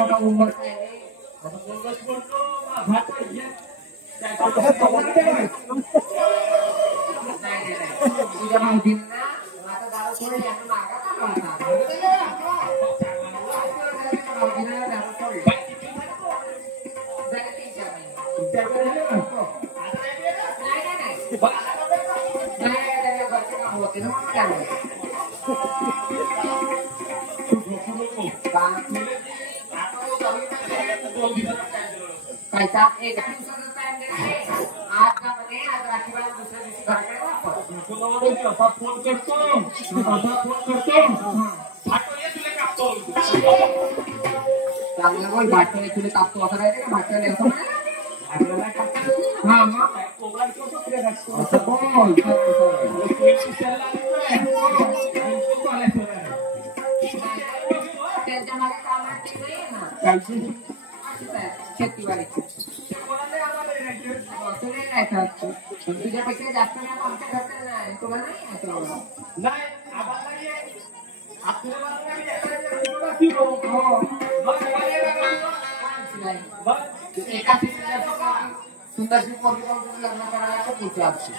मोठा उंबरस आहे रे. तुझ्या मावशीनं ना माझा दारू सोडली आणि मागा का मारता मावशीनं दारू सोडली झाले 3-4 महिने. त्याच्या घरचे काम होते ना मग काय पैसा एक दिवसाचा टाइम देते. आज का म्हणे आज राखीला दुसऱ्या दिवशी घराकडे वापर फोन करतो चांगलं बोल भाटवले तुला कापतो असं काय का भाटवले असं हा मग असं बोल त्यांच्या मागे कामात नाही ना शेतीवाडी तुझ्यापेक्षा जास्त नाही आमच्या घरचं नाही तुम्हाला नाही एका सुंदरशी पोरगी पण लग्न करायला खूप पुढचं असते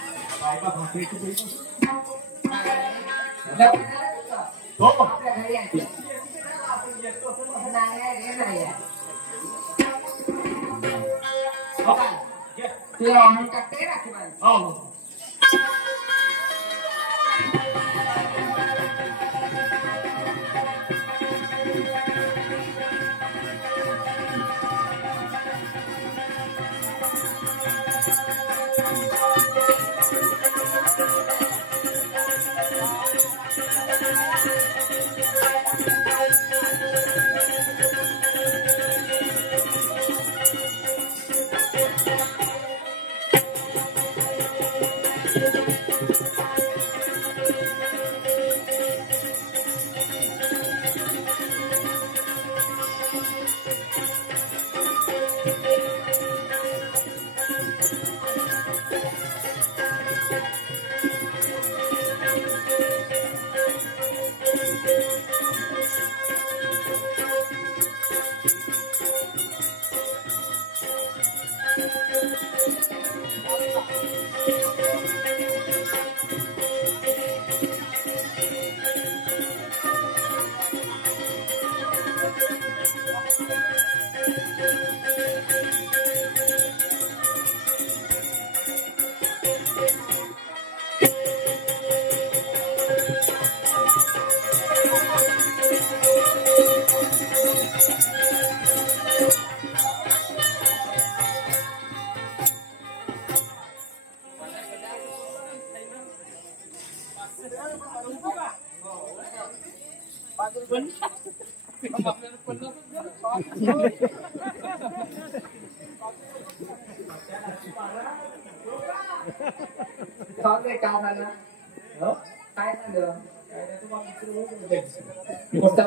आपल्या घरी आहे नाही ते ऑनलाईन टाकते राखी बांध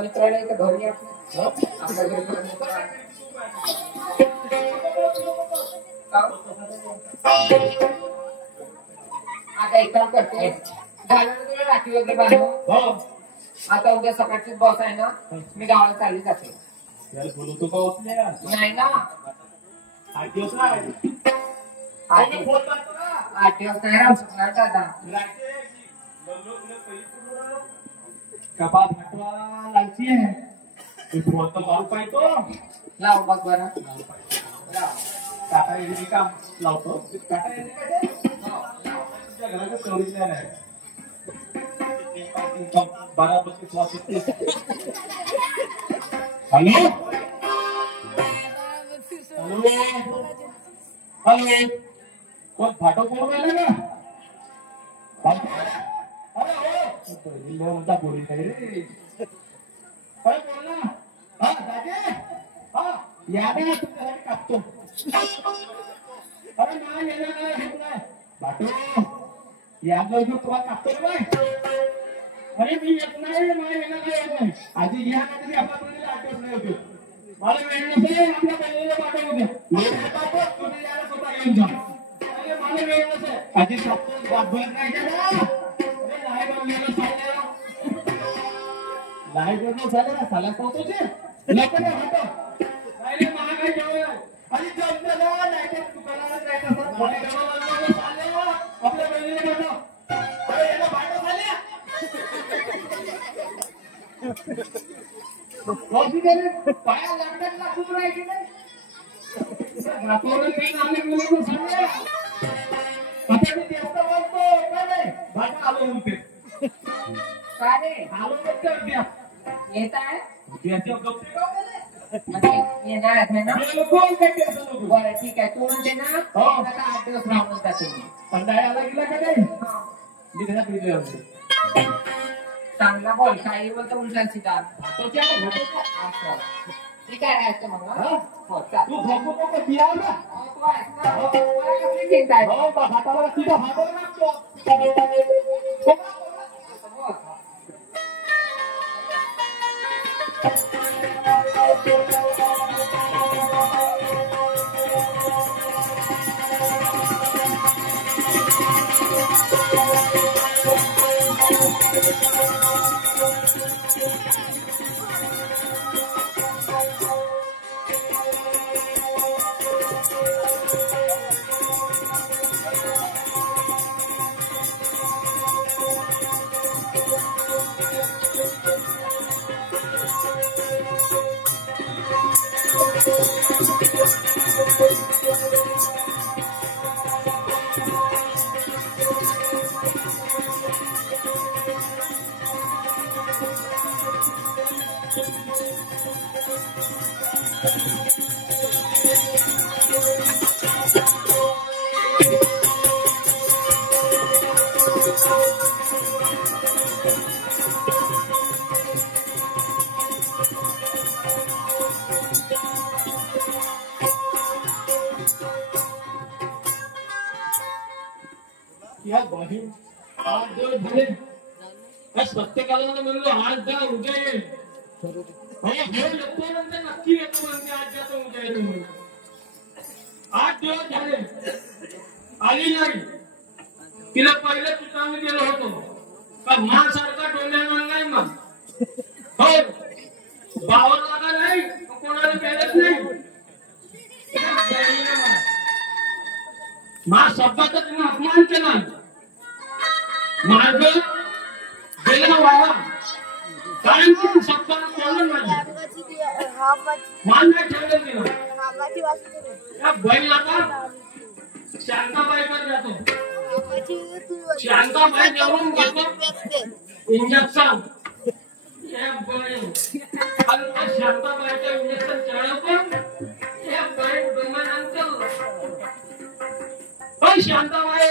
मित्राला इथं घरी आपल्या घरी आता एक काम करते झालं तुला राखी वगैरे बांधू आता उद्या सकाळची बस आहे ना मी गावाला चालली जाते नाही ना 8 दिवस नाही 8 दिवस नाही राहू शकणार दादा कपात हटवा लायची आहे फोन तर मारू पाहिजे लाव बघ बरं काटा येणे काम लावतो काटा येणे तुझ्या घराचं चोरीच नाही 12-25 वाजता हॅलो हॅलो कोण फाटो कोण गेला का म्हणता बोल रे बोल ना हा दादा हा याने तुझ्यासाठी कापतो अरे नाही येणार नाही फाटो यादव जो तुम्हाला कापतो रे बाय अरे मी येत नाही नाही येणार नाही आधी या नाही तरी आपल्या बहिणीला आठवत नाही होतो मला वेळ नसेल आपल्या बहिणीला पाठवू द्या तुम्ही याला स्वतः घेऊन जा अरे मला वेळ नसेल आधी स्वतः बात बोलत नाही का नाही बोलणं झालं ना साला पाहतो ते पाया लागतात लागून राहायचे नाही आपण काही नाणे मिळून सांगा आता मी जास्त बोलतो काय नाही भाषा आलो म्हणते काय रे आलो म्हणते द्या येत आहे त्याच्या गप्पे का येणार आहे ना कोण काय टेन्शन नको बरं ठीक आहे तू म्हणते ना आता 8 दिवस राहून जाते मी पंधाळ्याला गेला का नाही मी त्याला पिले होते चांगला बोल काही बोलतो उलटाची दाल भाटोच्या अच्छा ठीक आहे राहायचं मग हो चाल तू झोपू नको पिया ना तू आहेस ना मला कसली चिंता आहे हो बा हाताला तिथं हाताला लागतो या बहीण 8 दिवस झाले बस प्रत्येकाला म्हणलो आज जा उद्या येईल हो येतो म्हणजे नक्की येतो म्हणजे आज जातो उद्या येतो म्हणून 8 दिवस झाले आली नाही तिला पहिलं चुकामी दिलं होतो का मासारखा डोंग्याला नाही मग हो बावर लागा नाही कोणाला केलंच नाही मा शब्दाचा तिने अपमान केला मार्ग गेला वाला कारण की शब्दाला बोललं नाही मान नाही ठेवलं तिनं या बैला का शांताबाईकडे जातो शांताबाई जाऊन घेतो इंजेक्शन या बैल आणि त्या शांताबाईचं इंजेक्शन चढवतो या बैल डोंगरानंतर शांताबाई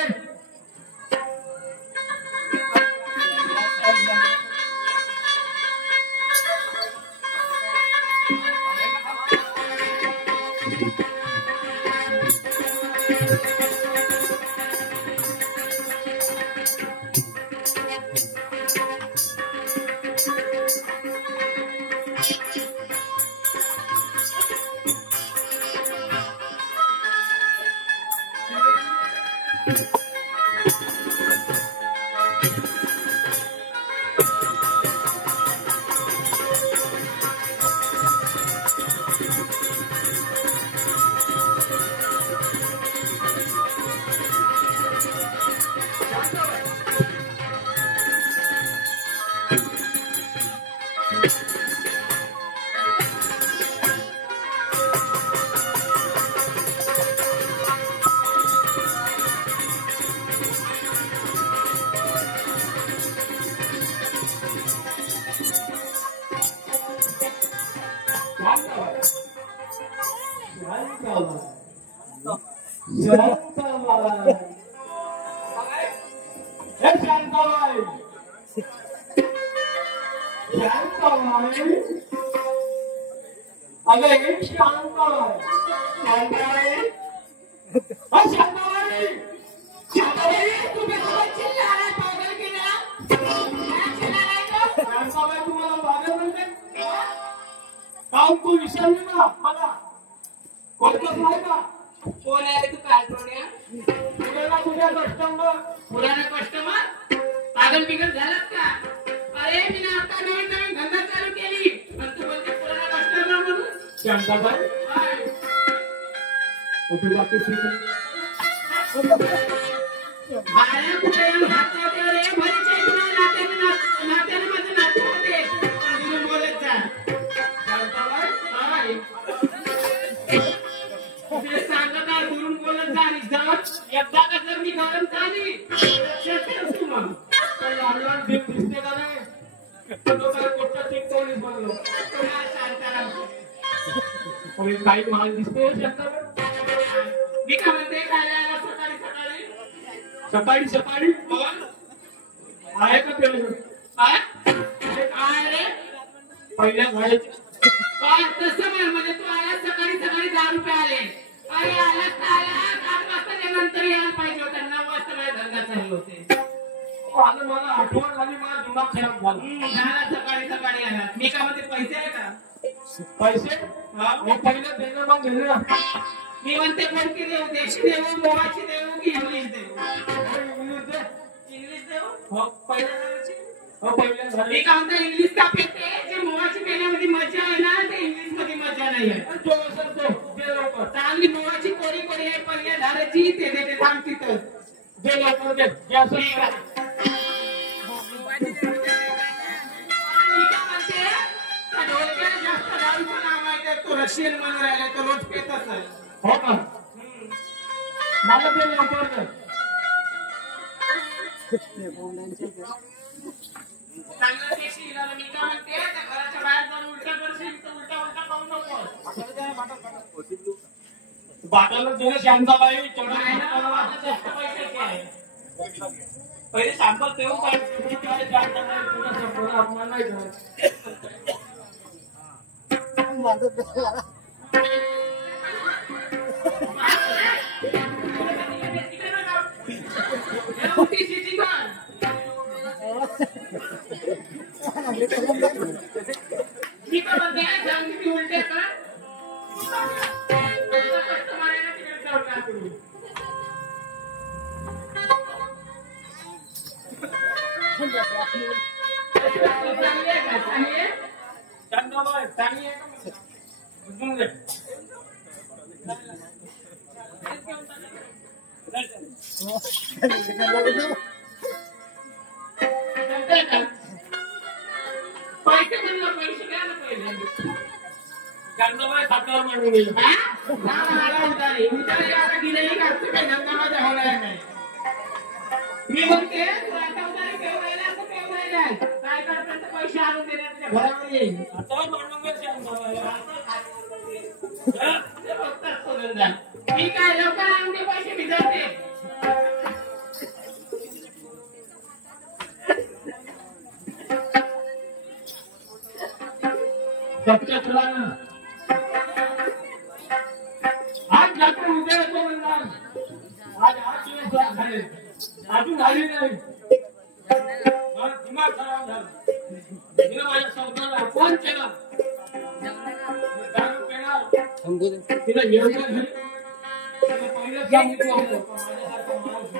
बाई ते सांगत आहे दुरून बोलत जा आणि जर एकदा का जर मी गरम झाली तर तू मग काही आम्हाला दिसते का नाही तो काय कोणता चिकटवलीस बनलो कोणी काही माल दिसतो शकता मी काय म्हणते काय आला सकाळी सकाळी सकाळी सकाळी आहे का ते काय रे पहिल्या घराचे काय तसं म्हण म्हणजे तू आला सकाळी सकाळी 10 रुपये आले अरे आला आला 8 वाजता नंतर यायला पाहिजे होतं 9 वाजता माझा धंदा चालले होते आता मला आठवण आली मला दिमाग खराब झाला सकाळी सकाळी आला मी का म्हणते पैसे आहे का पैसे मी पहिलं देणं मग घेणं मी म्हणते कोणती देऊ देशी देऊ मोबाची देऊ की इंग्लिश देऊ इंग्लिश देऊ हो पहिल्या मी का म्हणते इंग्लिश का पेते जे मोबाची पेण्यामध्ये मजा आहे ना ते इंग्लिश मध्ये मजा नाही आहे चांगली मोबाची कोरी कोरी आहे पहिल्या धाराची ते देते थांब तिथं जे लवकर दे रशियन म्हणून राहिले तर रोज पेतच हो का मला ते लवकर चांगलं देशी मी काय म्हणते घराच्या बाहेर जाऊन उलटा करशील तर उलटा उलटा पाहू नको बाटलच देणं शांताबाई जास्त पैसे आहे पहिले सॅम्पल देऊ पाहिजे अपमान नाही उलटे कर पैसे म्हणलं पैसे घ्या ना पहिले खात्यावर मांडून गेले उतारी आता दिलेली काढतो काही धंदा माझा होणार नाही मी म्हणते आता उतारी पेवरायला असं पेवरायला काय करतात पैसे आणून देण्याच्या घरामध्ये येईल आता मांडून मी काय लवकर आणून दे पैसे मी जाते सबच्या तुला आज जातो उद्या येतो म्हणणार आज 8 दिवस झाले अजून झाली नाही दिमाग खराब झाला तिने माझ्या संसाराला फोन केला दारू पेणार तिला येऊन घरी पहिलं सांगितलं होतं माझ्यासारखा माणूस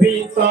पिता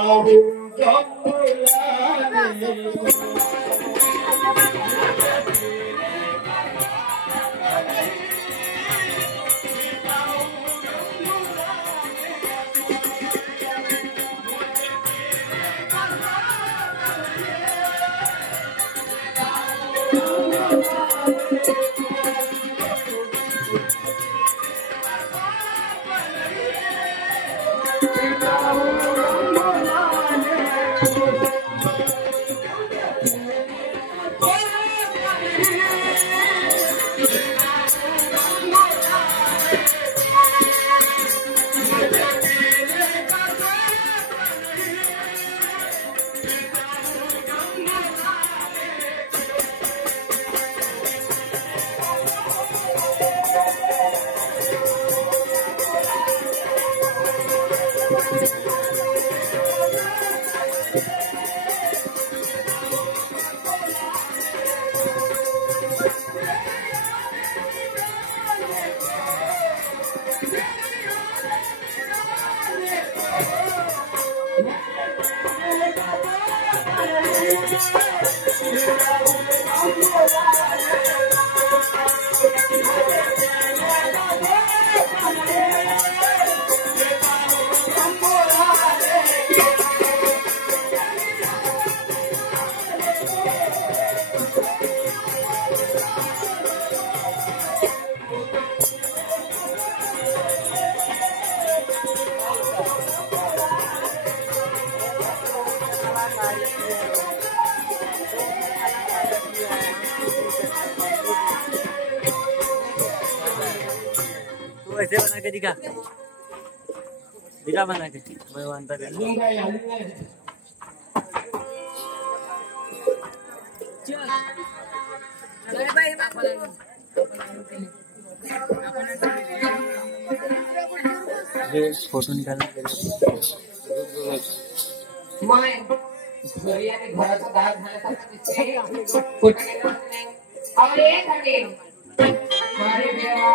के दिखा बना के मैं वहां तक अजून काय आली नाही. फोटो निकालने के लिए घरी आणि घराचा दार झाल्यासारखं दिसते. कुठे गेलं नाही. अरे खाली. अरे देवा.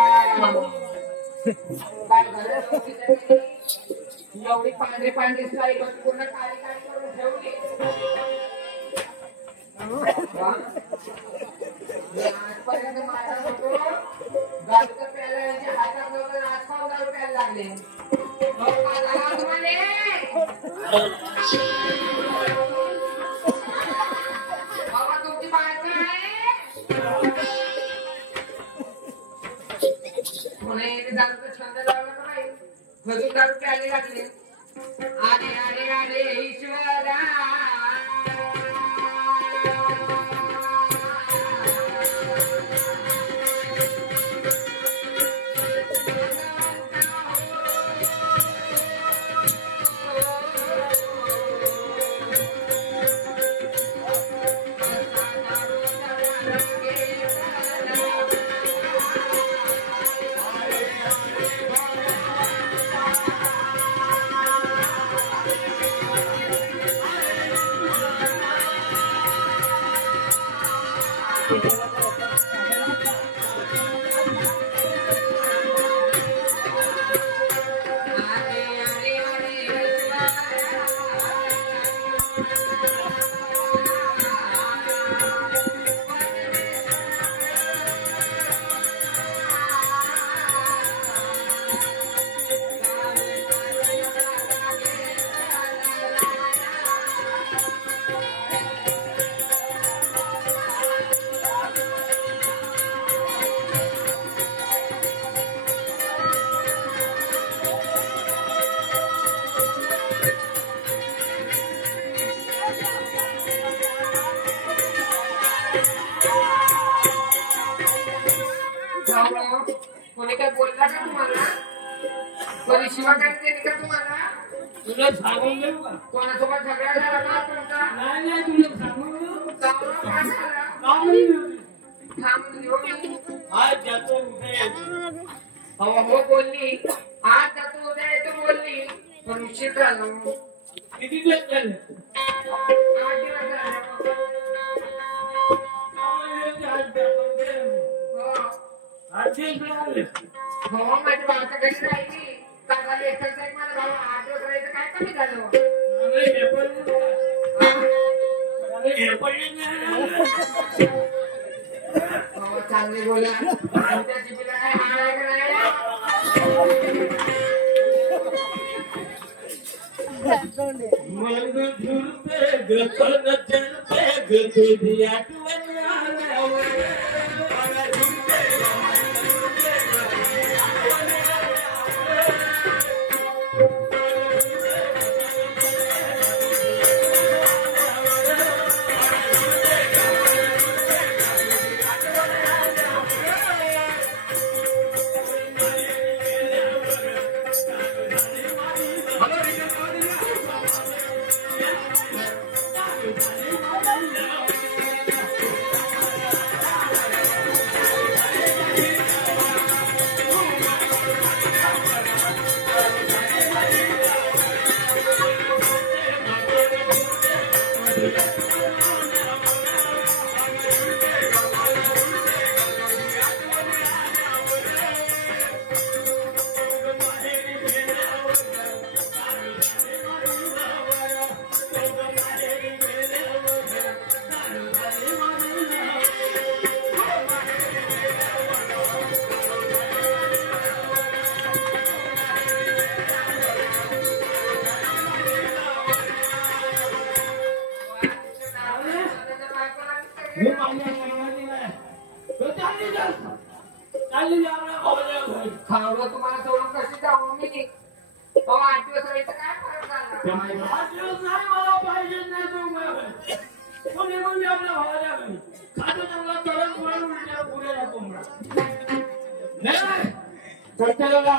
काय झालं? एवढी पांढरी पांढरी साडी पूर्ण काळी काळी करून ठेवली. आजपर्यंत माझा होतो गाडीचा प्यायला यांच्या हातात नव्हतं. आज खाऊन दारू प्यायला लागले. बाबा तुमची बायको आहे. दारूचा छंद लावला का नाही. अजून दारू प्यायला लागले. अरे अरे अरे ईश्वरा. कोणी काय बोलला का तुम्हाला? कोणी शिवा काय केली का तुम्हाला? तुला सांगून देऊ का? कोणासोबत झगडा झाला का तुमचा? नाही नाही तुला सांगून देऊ. काय झाला? थांबून घेऊन आज जातो उद्या येतो. हो बोलली. आज जातो उद्या येतो बोलली. पण उशीर झाला. किती दिवस झाले? 8 दिवस झाले. हो माझी बायको कशी राहिली. काकाला एक्सरसाइज मला भाऊ 8 दिवस राहायचं काय कमी झालं. हो चांगली बोला. तुमच्या जीबीला काय हाड आहे का नाही? मन झुरते गखन चलते गखुदी आठवण आल्यावर. खावलं तुम्हाला सोडून कशी जाऊ मी. 8 दिवस राहायचं काय फरक झाला. 8 दिवस नाही मला पाहिजे नाही तो कोणी म्हणजे आपल्या भावाच्या घरी खातो चांगला तळण पुरण उलट्या पुऱ्या कोंबडा नाही प्रत्येकाला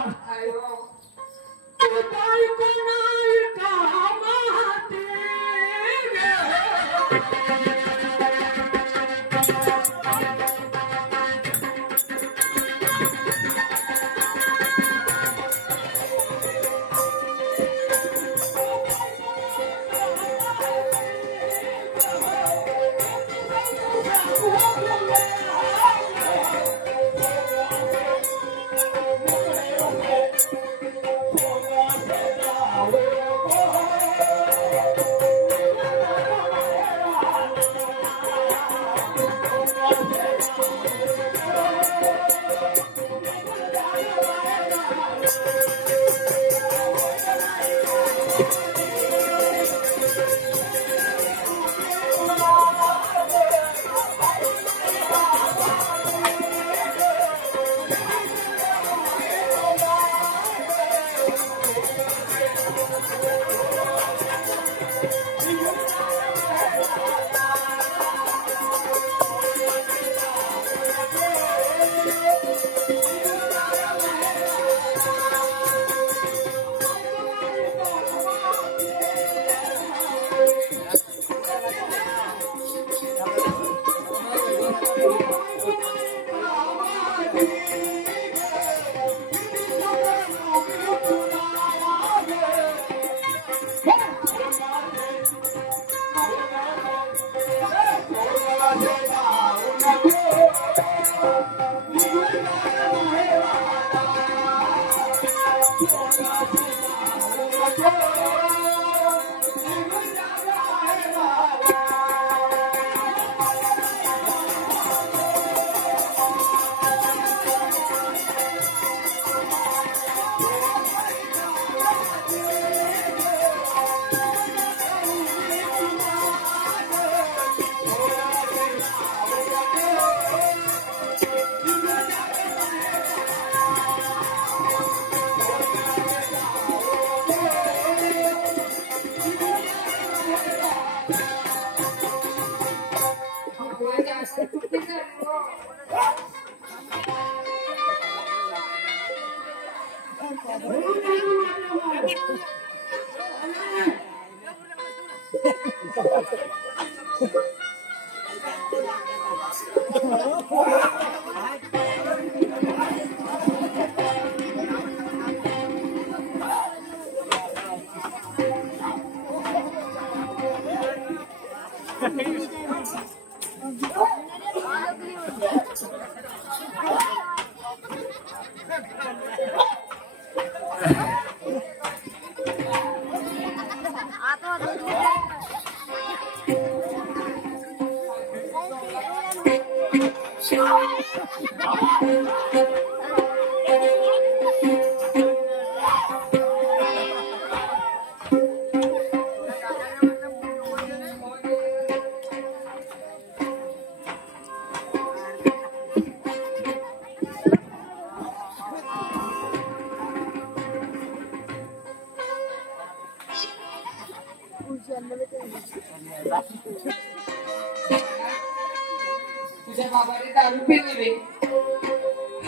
तुझ्या बाबाने दारू पिली रे.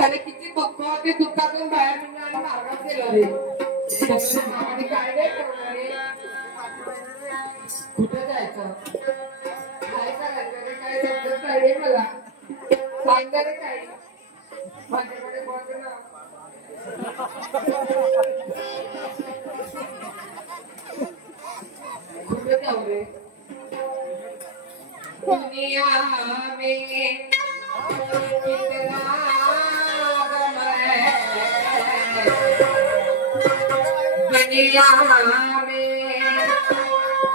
अरे किती दुःख होते, दुःखातून बाहेर निघून आणि मार्गात गेला रे. तुझ्या बाबाने काय नाही ठेवलं रे. कुठं जायचं, काय करायचं रे, काय समजत नाही रे मला. सांग रे काय, माझ्याकडे बघ ना. कुठं जाऊ रे. दुनिया में कितना गम है, दुनिया में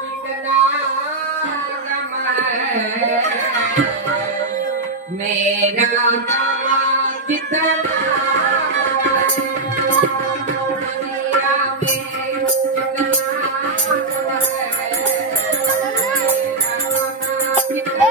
कितना गम है, मेरा गम कितना दुनिया में कितना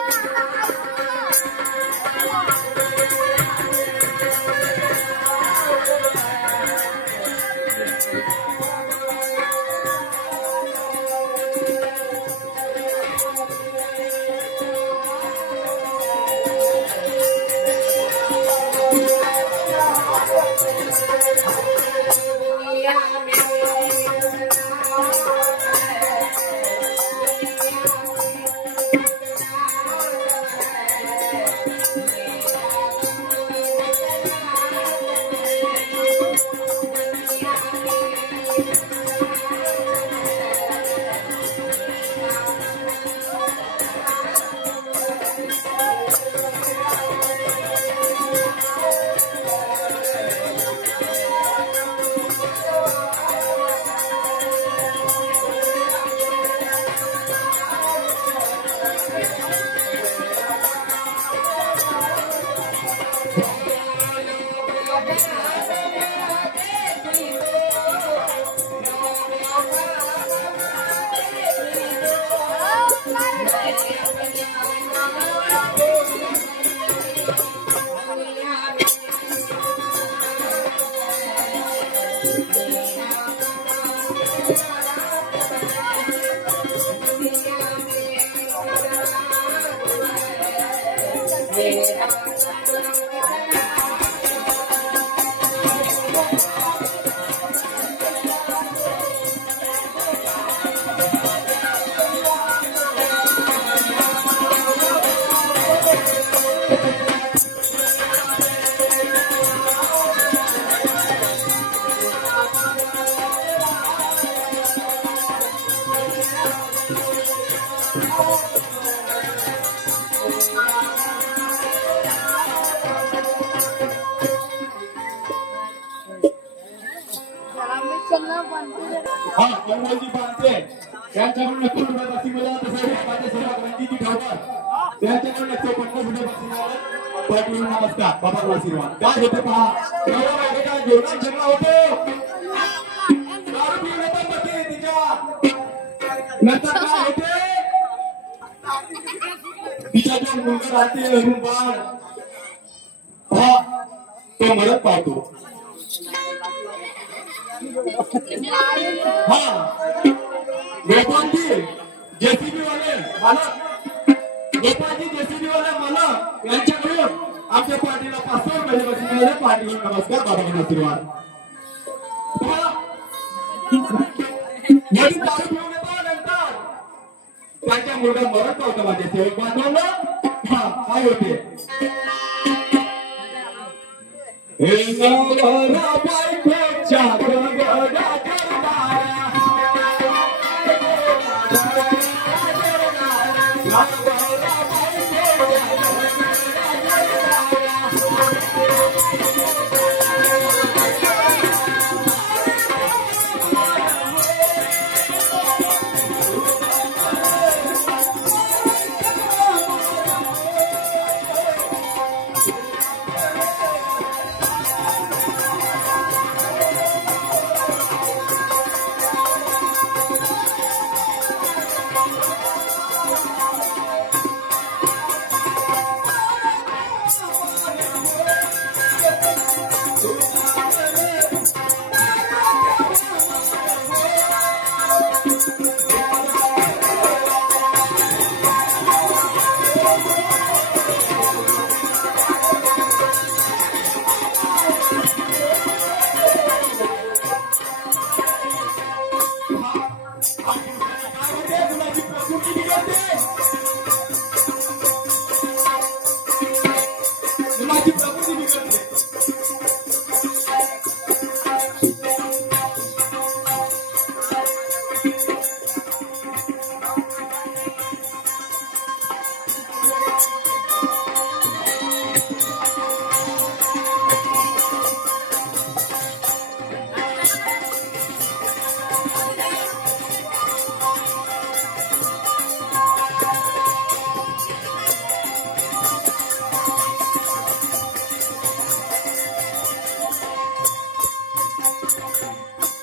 हा अनमोलजी पानसे त्यांच्याकडून 90 रुपये बक्षीस मिळालं. तसेच माझे सेवा रणजितजी ठाकर त्यांच्याकडून 150 रुपये बक्षीस मिळालं. पाटील नमस्कार बाबा आशीर्वाद काय होते पहा एवढा माहिती का जेवणात जन्म होतो दारू पिऊन येतात बघते तिच्या नंतर काय होते तिच्या जो मुलगा राहते अरुण बाळ हा तो मरत पाहतो. हा गोपालजी जेसीबी वाले मालक गोपालजी जेसीबी वाले मालक यांच्याकडून आमच्या पार्टीला 500 रुपये बक्षीस मिळाले. पार्टीला नमस्कार बाबांना आशीर्वाद. यदि दारू पिऊन येतो नंतर त्यांच्या मुलगा मरत होता माझ्या सेवक बांधवांना हा काय होते बायकोच्या गडगडा करणाऱ्या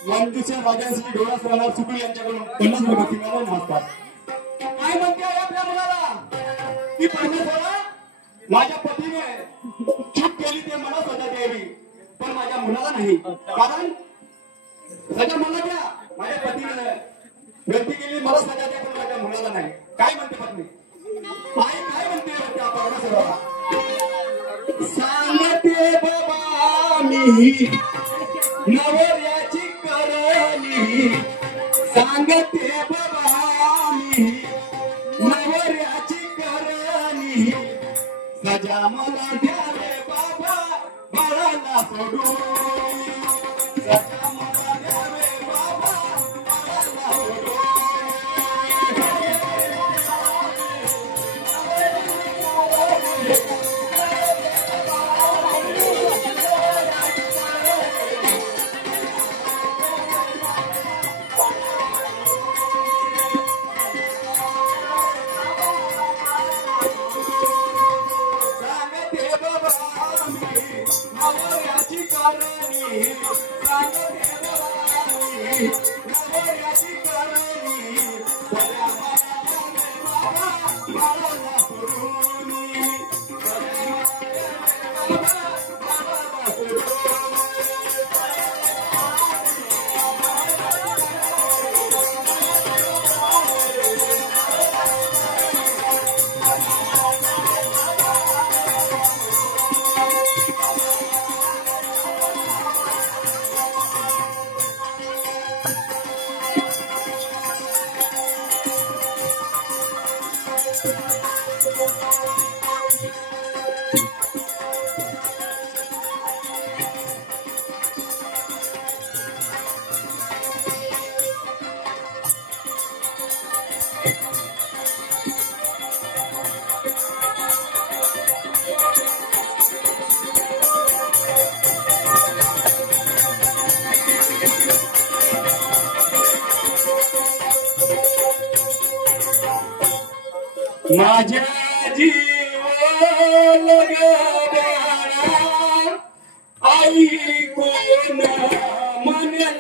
वामदेशच्या राजांसाठी डोळा राहणार सुकळी यांच्याकडून 50 रुपये बक्षीस मिळाले. नमस्कार. काय म्हणते आपल्या मुलाला की परमेश्वरा माझ्या पतीने चूक केली ते मला सजा द्यावी पण माझ्या मुलाला नाही कारण सजा मला द्या माझ्या पतीने गलती केली मला सजा द्या पण माझ्या मुलाला नाही. काय म्हणते पत्नी काय म्हणते त्या परमेश्वराला सांगते बाबा मी नवऱ्याची करणी सांगते बाबा मी नवऱ्याची करणी सजा मला द्यावे बाबा बाळाला सोडून सजा मला द्यावे बाबा बाळाला सोडून. माझ्या जीवन गगना आई कोण म्हणेल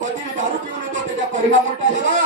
पती दारू पिऊन येतो त्याच्या परिणाम मोठा झाला